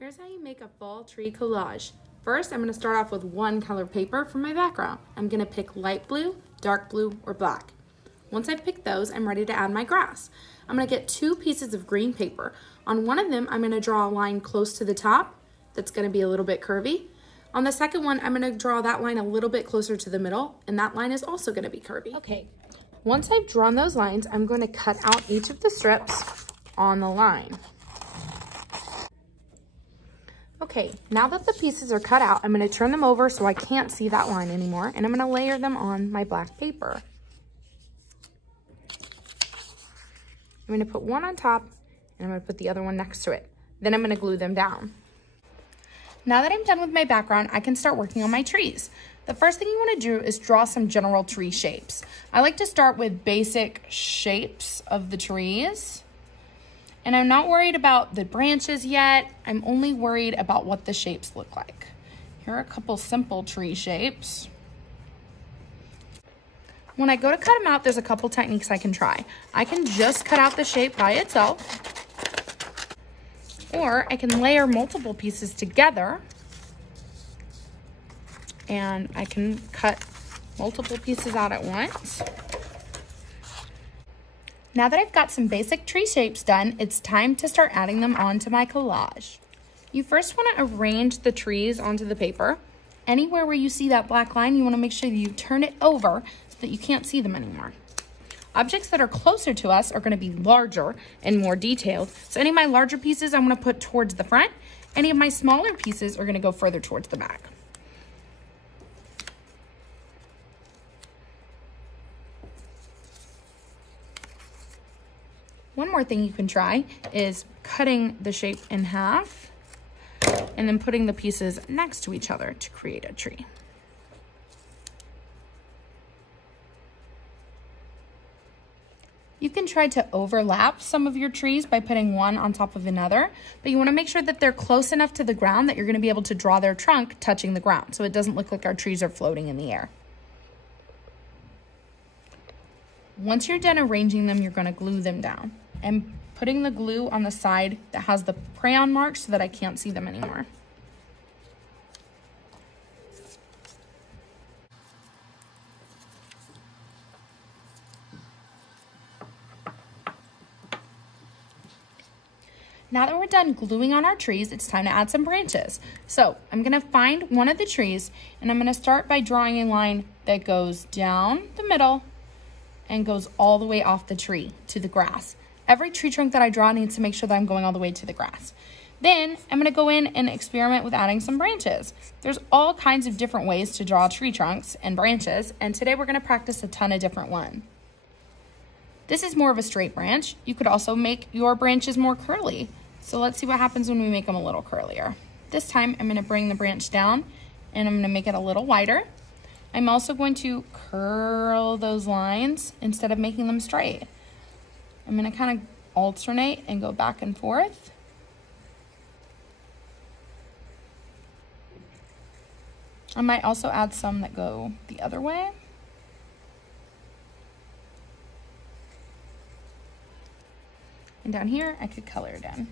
Here's how you make a fall tree collage. First, I'm going to start off with one color paper for my background. I'm going to pick light blue, dark blue, or black. Once I've picked those, I'm ready to add my grass. I'm going to get 2 pieces of green paper. On one of them, I'm going to draw a line close to the top that's going to be a little bit curvy. On the second one, I'm going to draw that line a little bit closer to the middle, and that line is also going to be curvy. Okay, once I've drawn those lines, I'm going to cut out each of the strips on the line. Okay, now that the pieces are cut out, I'm going to turn them over so I can't see that line anymore, and I'm going to layer them on my black paper. I'm going to put one on top, and I'm going to put the other one next to it. Then I'm going to glue them down. Now that I'm done with my background, I can start working on my trees. The first thing you want to do is draw some general tree shapes. I like to start with basic shapes of the trees. And I'm not worried about the branches yet. I'm only worried about what the shapes look like. Here are a couple simple tree shapes. When I go to cut them out, there's a couple techniques I can try. I can just cut out the shape by itself, or I can layer multiple pieces together and I can cut multiple pieces out at once. Now that I've got some basic tree shapes done, it's time to start adding them onto my collage. You first want to arrange the trees onto the paper. Anywhere where you see that black line, you want to make sure that you turn it over so that you can't see them anymore. Objects that are closer to us are going to be larger and more detailed. So any of my larger pieces I'm going to put towards the front. Any of my smaller pieces are going to go further towards the back. One more thing you can try is cutting the shape in half and then putting the pieces next to each other to create a tree. You can try to overlap some of your trees by putting one on top of another, but you want to make sure that they're close enough to the ground that you're going to be able to draw their trunk touching the ground so it doesn't look like our trees are floating in the air. Once you're done arranging them, you're going to glue them down. I'm putting the glue on the side that has the crayon marks so that I can't see them anymore. Now that we're done gluing on our trees, it's time to add some branches. So I'm going to find one of the trees and I'm going to start by drawing a line that goes down the middle and goes all the way off the tree to the grass. Every tree trunk that I draw needs to make sure that I'm going all the way to the grass. Then I'm going to go in and experiment with adding some branches. There's all kinds of different ways to draw tree trunks and branches, and today we're going to practice a ton of different ones. This is more of a straight branch. You could also make your branches more curly. So let's see what happens when we make them a little curlier. This time I'm going to bring the branch down and I'm going to make it a little wider. I'm also going to curl those lines instead of making them straight. I'm going to kind of alternate and go back and forth. I might also add some that go the other way. And down here, I could color it in.